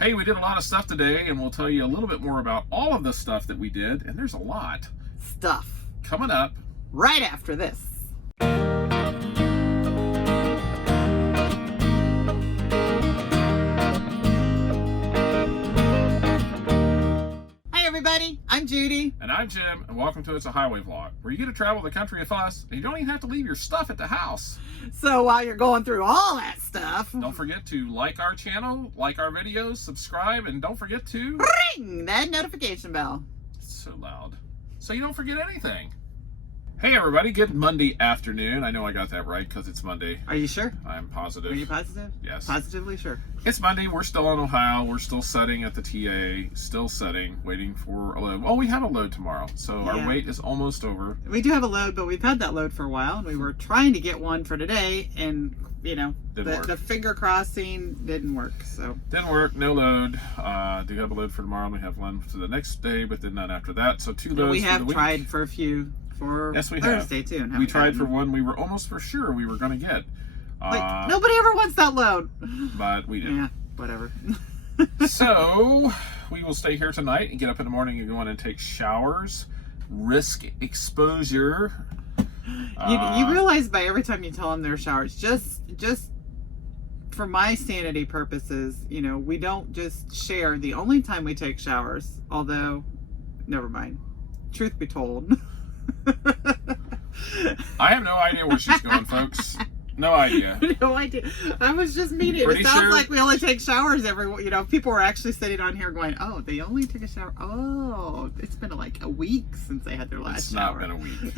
Hey, we did a lot of stuff today, and we'll tell you a little bit more about all of the stuff that we did, and there's a lot Stuff. coming up Right after this. Hi everybody, I'm Judy. And I'm Jim, and welcome to It's a Highway Vlog, where you get to travel the country with us, and you don't even have to leave your stuff at the house. So while you're going through all that stuff, Don't forget to like our channel, like our videos, subscribe, and don't forget to ring that notification bell. It's so loud, so you don't forget anything. Hey everybody, good Monday afternoon. I know I got that right because it's Monday. Are you sure? I'm positive. Are you positive? Yes. Positively sure. It's Monday. We're still in Ohio. We're still setting at the TA. Still setting, waiting for a load. Oh, we have a load tomorrow, so Yeah. our wait is almost over. We do have a load, but we've had that load for a while, and we were trying to get one for today, and you know, the finger crossing didn't work. So didn't work. No load. Do have a load for tomorrow. We have one for the next day, but then none after that. So two loads. We have for the week. tried for a few for Yes, we Thursday have. too. And We tried for one we were almost for sure we were going to get. Like, nobody ever wants that load. But we didn't. Yeah, whatever. So we will stay here tonight and get up in the morning and go in and take showers. Risk exposure. You realize by every time you tell them they're showers, just for my sanity purposes, you know, we don't just share the only time we take showers, although, never mind. Truth be told. I have no idea where she's going, folks. No idea. No idea. I was just meaning. Pretty It sounds sure- like we only take showers every. You know, people were actually sitting on here going, "Oh, they only took a shower." Oh, it's been like a week since they had their last It's shower. not been a week.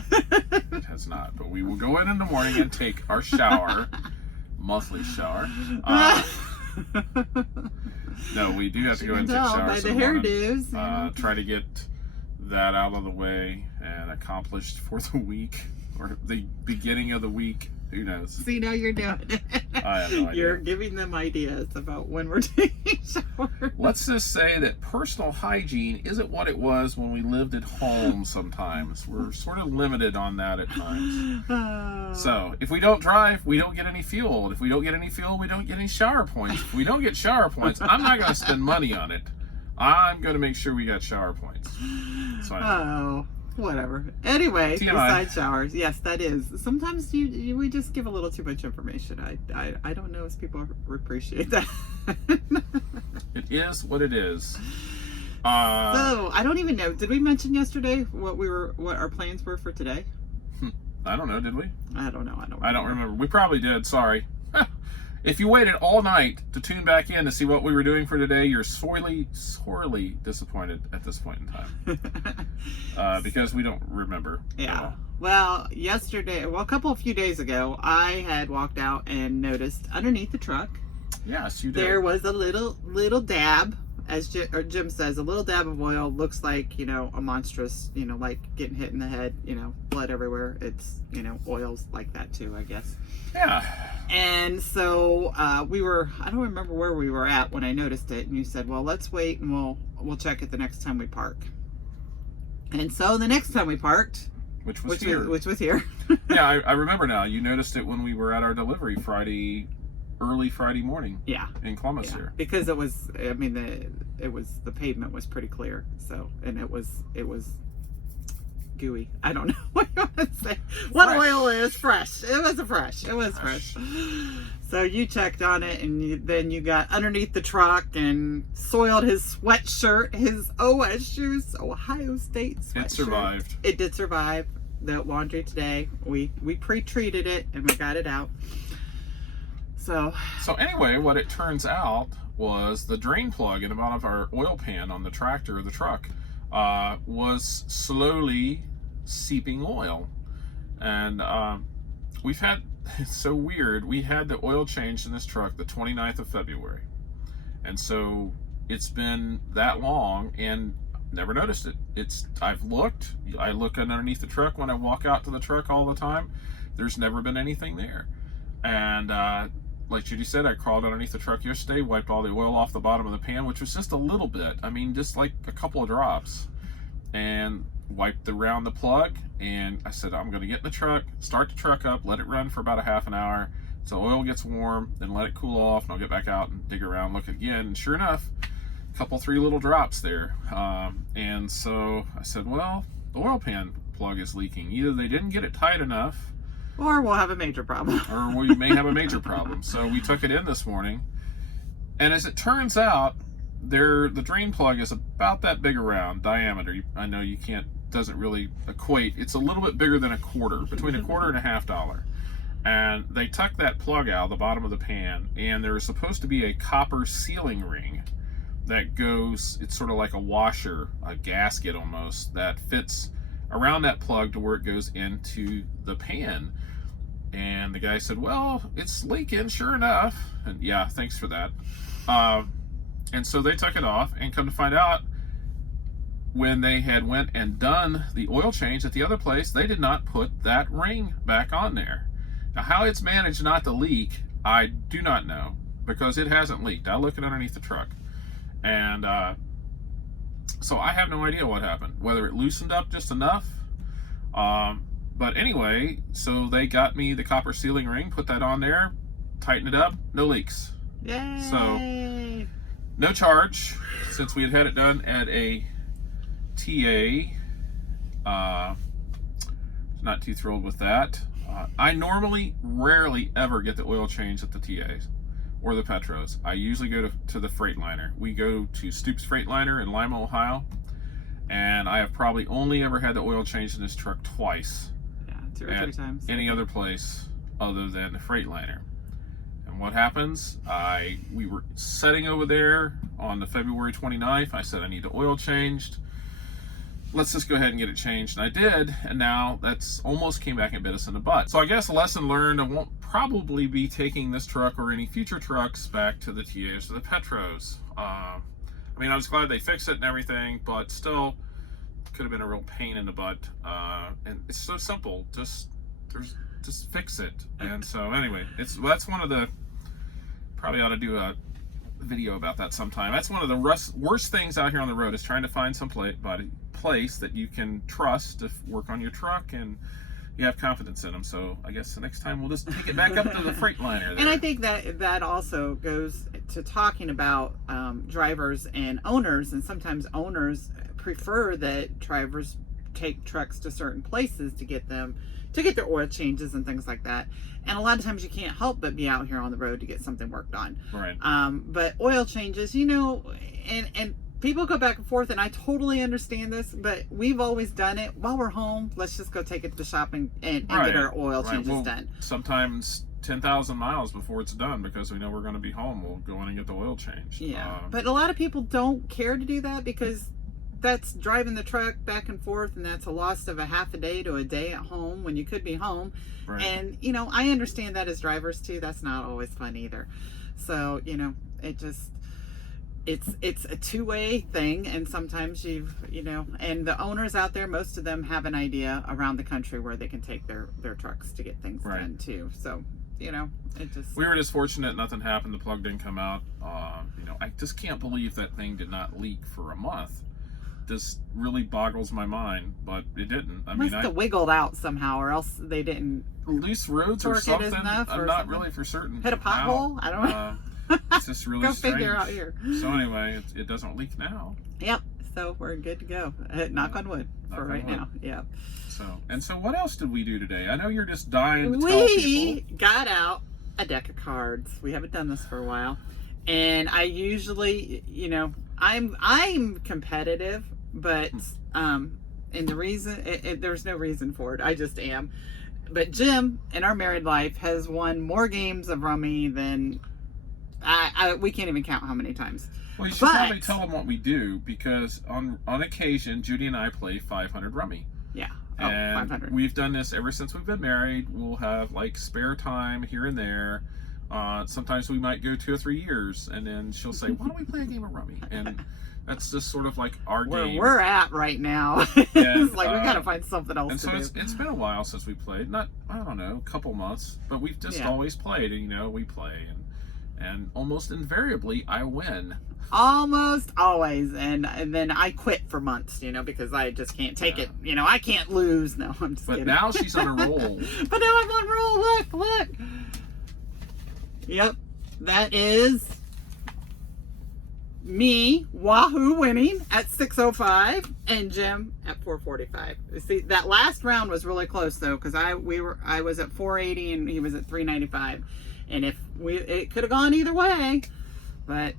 It has not. But we will go in the morning and take our shower, monthly shower. No, we do have to go in and take Tell showers by the in the morning. hairdos. you know. Try to get that out of the way and accomplished for the week or the beginning of the week. Who knows? See, now you're doing it. I have no idea. You're giving them ideas about when we're taking showers. Let's just say that personal hygiene isn't what it was when we lived at home sometimes. We're sort of limited on that at times. Oh. So, if we don't drive, we don't get any fuel. If we don't get any fuel, we don't get any shower points. If we don't get shower points, I'm not going to spend money on it. I'm going to make sure we got shower points. So Oh, whatever. Anyway, TMI. besides showers, yes, that is. Sometimes we just give a little too much information. I don't know if people appreciate that. it is what it is. So I don't even know. Did we mention yesterday what our plans were for today? I don't know, did we? I don't know. I don't remember. We probably did. Sorry. If you waited all night to tune back in to see what we were doing for today, you're sorely disappointed at this point in time. Because we don't remember. Yeah. Well, a few days ago, I had walked out and noticed underneath the truck, Yes, you did. there was a little dab, as Jim says, a little dab of oil. Looks like, you know, a monstrous, you know, like getting hit in the head, you know, blood everywhere. It's, you know, oils like that too, I guess. Yeah. And so I don't remember where we were at when I noticed it, and you said, well, let's wait and we'll check it the next time we park. And so the next time we parked, Which was here. which was here. Yeah, I remember now. You noticed it when we were at our delivery early Friday morning. Yeah. In Columbus Yeah, here. because it was, I mean, the pavement was pretty clear. So, and it was gooey. I don't know what you want to say. What Fresh. oil is fresh? It was fresh. So you checked on it, and then you got underneath the truck and soiled his sweatshirt, his OSU's Ohio State sweatshirt. It survived. It did survive the laundry today. We pre-treated it and we got it out. So anyway, what it turns out was the drain plug in the bottom of our oil pan on the tractor or the truck was slowly seeping oil. And we've had, it's so weird, we had the oil changed in this truck the 29th of February. And so it's been that long and never noticed it. I look underneath the truck when I walk out to the truck all the time. There's never been anything there. And like Judy said, I crawled underneath the truck yesterday, wiped all the oil off the bottom of the pan, which was just a little bit. I mean, just like a couple of drops. And wiped around the plug, and I said, I'm going to get in the truck, start the truck up, let it run for about a half an hour so oil gets warm, then let it cool off, and I'll get back out and dig around, look again. And sure enough, three little drops there. And so I said, well, the oil pan plug is leaking. Either they didn't get it tight enough, or we'll have a major problem. or we may have a major problem. So we took it in this morning, and as it turns out, the drain plug is about that big around diameter. I know you can't, doesn't really equate. It's a little bit bigger than a quarter, between a quarter and a half dollar. And they tuck that plug out of the bottom of the pan, and there's supposed to be a copper sealing ring that goes, it's sort of like a washer, a gasket almost, that fits around that plug to where it goes into the pan. And the guy said, well, it's leaking, sure enough. And yeah, thanks for that. And so they took it off, and come to find out, when they had went and done the oil change at the other place, they did not put that ring back on there. Now, how it's managed not to leak, I do not know, because it hasn't leaked. I looked underneath the truck, and so I have no idea what happened, whether it loosened up just enough. But anyway, so they got me the copper sealing ring, put that on there, tighten it up, no leaks. Yay! So no charge, since we had it done at a TA. Not too thrilled with that. I normally rarely ever get the oil change at the TAs or the Petros. I usually go to the Freightliner. We go to Stoops Freightliner in Lima, Ohio, and I have probably only ever had the oil changed in this truck twice. Yeah, 2 or 3 times. Any other place other than the Freightliner. And what happens? We were sitting over there on the February 29th. I said, I need the oil changed. Let's just go ahead and get it changed. And I did, and now that's almost came back and bit us in the butt. So I guess a lesson learned, I won't probably be taking this truck or any future trucks back to the TAs or the Petros. I mean, I was glad they fixed it and everything, but still could have been a real pain in the butt. And it's so simple, just fix it. And so anyway, that's one of the, probably ought to do a video about that sometime. That's one of the worst things out here on the road, is trying to find some place that you can trust to work on your truck and you have confidence in them. So I guess the next time we'll just take it back up to the Freightliner there. And I think that also goes to talking about drivers and owners, and sometimes owners prefer that drivers take trucks to certain places to get their oil changes and things like that. And a lot of times you can't help but be out here on the road to get something worked on. Right. But oil changes, and people go back and forth, and I totally understand this, but we've always done it while we're home. Let's just go take it to the shop and get our oil changes done. Sometimes 10,000 miles before it's done, because we know we're going to be home, we'll go in and get the oil changed. Yeah. But a lot of people don't care to do that, because that's driving the truck back and forth, and that's a loss of a half a day to a day at home when you could be home. Right. And I understand that as drivers too. That's not always fun either. So it's a two-way thing, and sometimes and the owners out there, most of them have an idea around the country where they can take their trucks to get things done too. So we were just fortunate nothing happened. The plug didn't come out. I just can't believe that thing did not leak for a month. This really boggles my mind, but it didn't. Must have wiggled out somehow, or else they didn't. Loose roads or something. I'm not really for certain. Hit a pothole? I don't know. It's just really go strange. Figure out here. So anyway, it doesn't leak now. Yep. So we're good to go. Knock on wood for right now. Yep. So what else did we do today? I know you're just dying to tell people. We got out a deck of cards. We haven't done this for a while, and I usually, I'm competitive. But and the reason there's no reason for it, I just am. But Jim, in our married life, has won more games of rummy than we can't even count how many times. Well, you should probably tell them what we do, because on occasion Judy and I play 500 rummy. Yeah. And 500. We've done this ever since we've been married. We'll have like spare time here and there. Sometimes we might go 2 or 3 years, and then she'll say, "Why don't we play a game of rummy?" And that's just sort of like our game. Where we're at right now. It's like we gotta find something else to do. And so it's been a while since we played. Not, I don't know, a couple months, but we've just always played. And we play, and almost invariably I win. Almost always, and then I quit for months, because I just can't take it. I can't lose. No, I'm just kidding. But now she's on a roll. But now I'm on a roll. Look. Yep, that is me, Wahoo, winning at 6:05, and Jim at 4:45. See, that last round was really close though, because I was at 480 and he was at 395, and it could have gone either way, but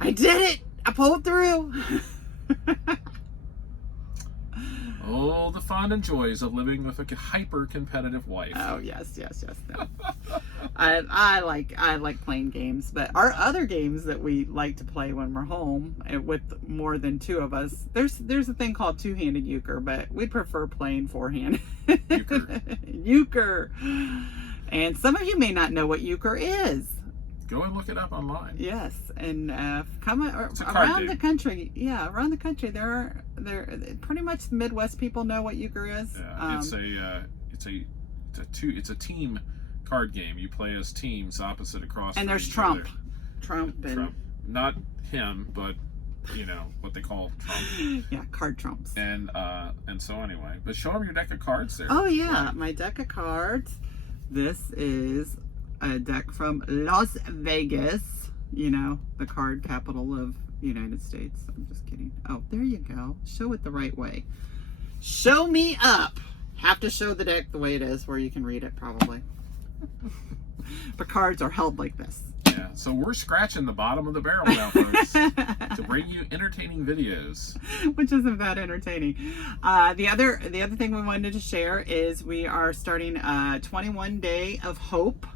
I did it. I pulled through. Oh, the fun and joys of living with a hyper-competitive wife. Oh yes. No. I like playing games, but our other games that we like to play when we're home with more than two of us, there's a thing called two-handed euchre, but we prefer playing four-handed. Euchre. And some of you may not know what euchre is. Go and look it up online. Yes, and come around the country. Yeah, around the country, there pretty much Midwest people know what euchre is. Yeah, it's a team card game. You play as teams opposite across. And there's Trump, and not him, but you know what they call Trump. Yeah, card trumps. And so anyway, but show them your deck of cards there. Oh yeah, my deck of cards. This is a deck from Las Vegas, you know, the card capital of the United States. I'm just kidding. Oh, there you go. Show it the right way. Show me up. Have to show the deck the way it is where you can read it probably. The cards are held like this. Yeah, so we're scratching the bottom of the barrel now, folks, to bring you entertaining videos. Which isn't that entertaining. The other thing we wanted to share is we are starting a 21 Day of Hope.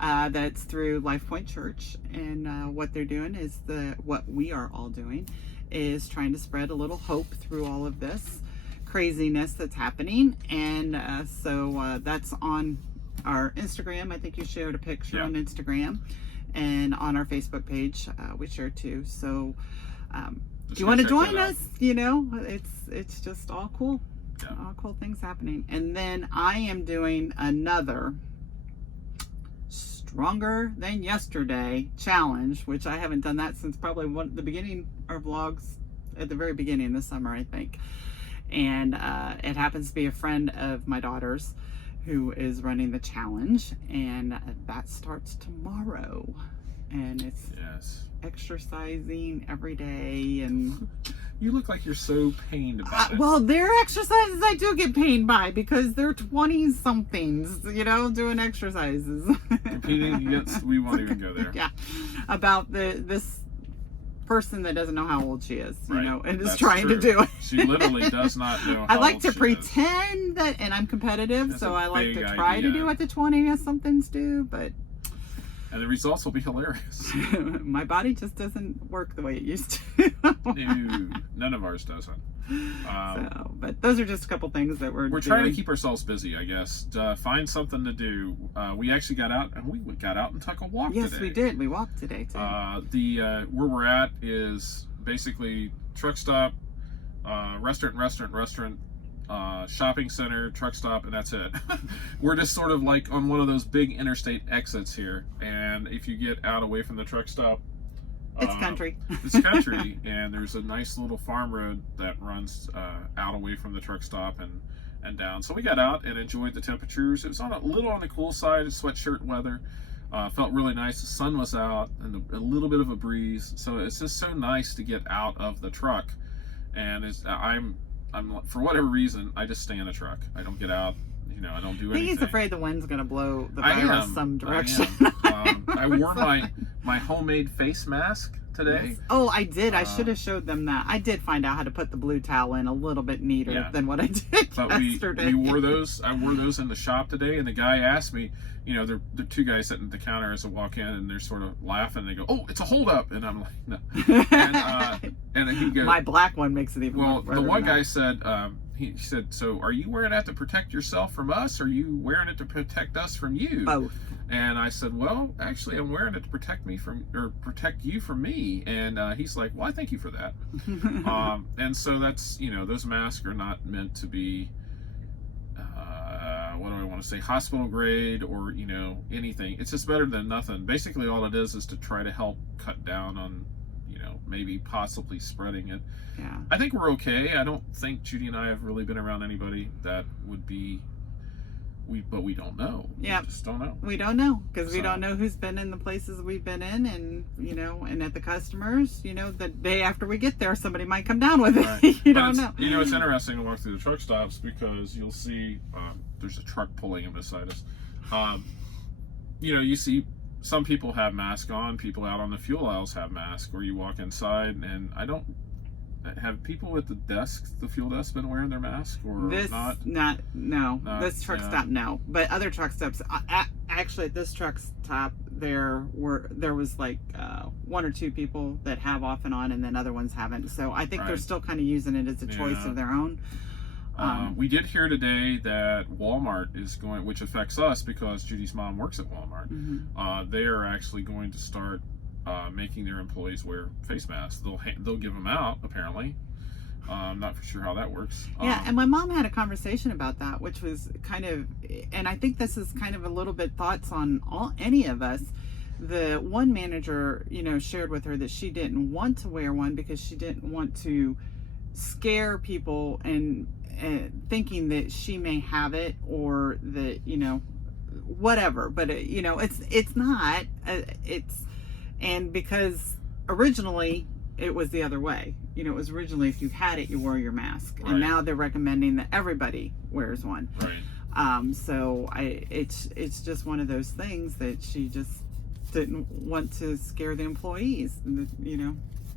That's through Life Point Church, and what they're doing is what we are all doing is trying to spread a little hope through all of this craziness that's happening. And so that's on our Instagram. I think you shared a picture on Instagram, and on our Facebook page we share too. So if you want to join us, you know, it's just all cool. All cool things happening. And then I am doing another Stronger Than Yesterday challenge, which I haven't done that since probably the beginning of vlogs at the very beginning this summer, I think. And it happens to be a friend of my daughter's who is running the challenge, and that starts tomorrow. And it's exercising every day. And you look like you're so pained about it. Well, there are exercises I do get pained by because they're 20-somethings, you know, doing exercises. Competing against, we won't even go there. Yeah, about this person that doesn't know how old she is, you know, and is trying to do it. She literally does not know how I like old to she pretend that, and I'm competitive, so I like to try to do what the 20-somethings do, but... And the results will be hilarious. My body just doesn't work the way it used to. No, none of ours doesn't. But those are just a couple things that we're trying to keep ourselves busy, I guess. Find something to do. We actually got out, and we got out and took a walk today. Yes, we did. We walked today, too. Where we're at is basically truck stop, restaurant, shopping center, truck stop, and that's it. We're just sort of like on one of those big interstate exits here, and if you get out away from the truck stop, it's country. It's country, and there's a nice little farm road that runs out away from the truck stop and down. So we got out and enjoyed the temperatures. It was a little on the cool side of sweatshirt weather. Felt really nice. The sun was out and a little bit of a breeze. So it's just so nice to get out of the truck. And I'm for whatever reason, I just stay in the truck. I don't get out. You know, I don't do anything. I think he's afraid the wind's going to blow the virus some direction. I wore my homemade face mask today. Yes. Oh, I did. I should have showed them that. I did find out how to put the blue towel in a little bit neater than what I did yesterday. We wore those. I wore those in the shop today, and the guy asked me, you know, they're two guys sitting at the counter as I walk in, and they're sort of laughing. They go, "Oh, it's a holdup," and I'm like, "No." And he goes, "My black one makes it even." Well, the one guy said, he said, "So are you wearing that to protect yourself from us, or are you wearing it to protect us from you?" Both. And I said, "Well, actually, I'm wearing it to protect you from me." And he's like, "Well, I thank you for that." And so that's, you know, those masks are not meant to be, what do I want to say, hospital grade or, you know, anything. It's just better than nothing. Basically, all it is to try to help cut down on, you know, maybe possibly spreading it. Yeah. I think we're okay. I don't think Judy and I have really been around anybody that would we don't know. Yep. We just don't know. We don't know because we So- don't know who's been in the places we've been in, and and at the customers, the day after we get there, somebody might come down with it. Right. You But don't it's- know. It's interesting to walk through the truck stops because you'll see there's a truck pulling in beside us. You see some people have masks on, people out on the fuel aisles have masks, or you walk inside, and I don't have people at the desks, the fuel desk, been wearing their mask or not? No. Not- This truck yeah. stop, no. But other truck stops, actually at this truck stop, there was like one or two people that have off and on, and then other ones haven't. So I think they're Right. still kind of using it as a choice Yeah. of their own. We did hear today that Walmart is going, which affects us because Judy's mom works at Walmart. Mhm. They are actually going to start making their employees wear face masks. They'll give them out apparently. I'm not for sure how that works. Yeah, and my mom had a conversation about that, which was kind of, and I think this is kind of a little bit thoughts on any of us. The one manager, shared with her that she didn't want to wear one because she didn't want to scare people and thinking that she may have it or that whatever. But it's not. And because originally it was the other way. It was originally if you had it, you wore your mask, Right. and now they're recommending that everybody wears one. Right. So it's just one of those things that she just didn't want to scare the employees,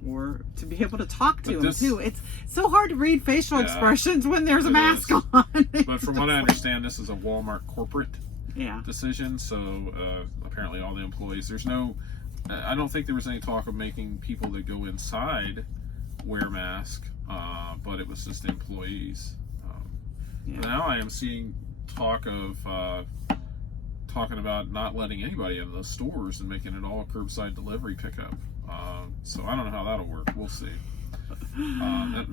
or to be able to talk to them too. It's so hard to read facial Yeah, expressions when there's a it mask is. on. But from what I understand, this is a Walmart corporate Yeah. decision. So apparently, all the employees. There's no. I don't think there was any talk of making people that go inside wear masks, but it was just employees. Yeah. Now I am seeing talk of talking about not letting anybody into the stores and making it all curbside delivery pickup. So I don't know how that'll work. We'll see.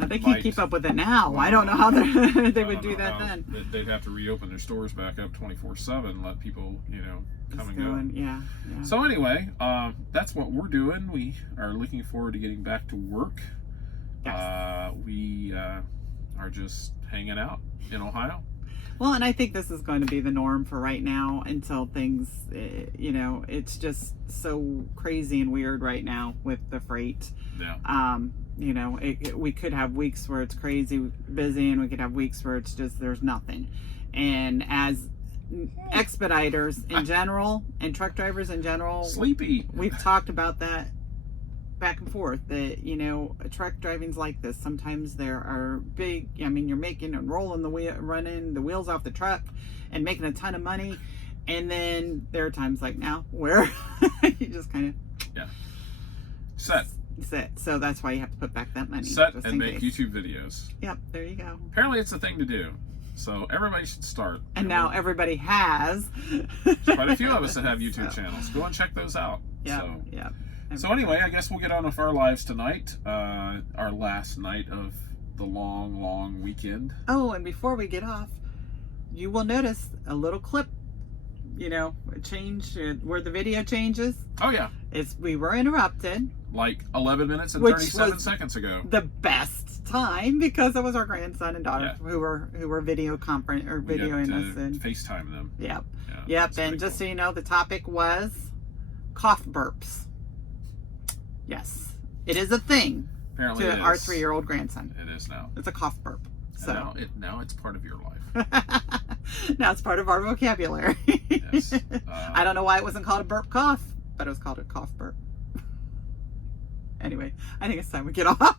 They can't keep up with it now. I don't know how they would do that then. They'd have to reopen their stores back up 24/7, let people, come and go. Yeah. So anyway, that's what we're doing. We are looking forward to getting back to work. Yes. We are just hanging out in Ohio. Well, and I think this is going to be the norm for right now until things, it's just so crazy and weird right now with the freight. Yeah. We could have weeks where it's crazy busy, and we could have weeks where it's just there's nothing. And as expediters in general and truck drivers in general, Sleepy. we've talked about that back and forth, that truck driving's like this. Sometimes there are big, you're making and rolling running the wheels off the truck and making a ton of money, and then there are times like now where you just kind of Set. so that's why you have to put back that money Set just and in make case. YouTube videos. Yep, there you go. Apparently it's the thing to do. So everybody should start. And now everybody has quite a few of us that have YouTube So, channels. Go and check those out. yeah. So anyway, I guess we'll get on with our lives tonight. Our last night of the long weekend. Oh, and before we get off, you will notice a little clip, change where the video changes. Oh yeah, We were interrupted. like 11 minutes and Which 37 was seconds ago. The best time because it was our grandson and daughter Yeah. who were video conference or We got videoing to us. And FaceTime them. yep. Yeah, Yep. that's And pretty just cool. so you know, the topic was cough burps. Yes, it is a thing Apparently to it our is. 3-year-old grandson. It is now. It's a cough burp. And So now it's part of your life. now it's part of our vocabulary. Yes. I don't know why it wasn't called a burp cough, but it was called a cough burp. Anyway, I think it's time we get off.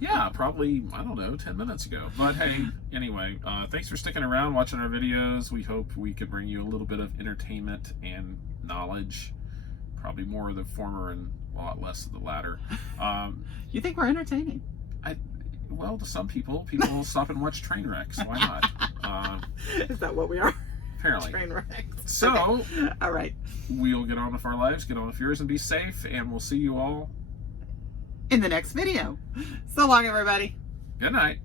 Yeah, probably, I don't know, 10 minutes ago. But hey, anyway, thanks for sticking around, watching our videos. We hope we could bring you a little bit of entertainment and knowledge. Probably more of the former and a lot less of the latter. You think we're entertaining? Well, to some people will stop and watch train wrecks. Why not? Is that what we are? Apparently. Train wrecks. So, Okay. All right. we'll get on with our lives, get on with yours, and be safe. And we'll see you all. In the next video. So long, everybody. Good night.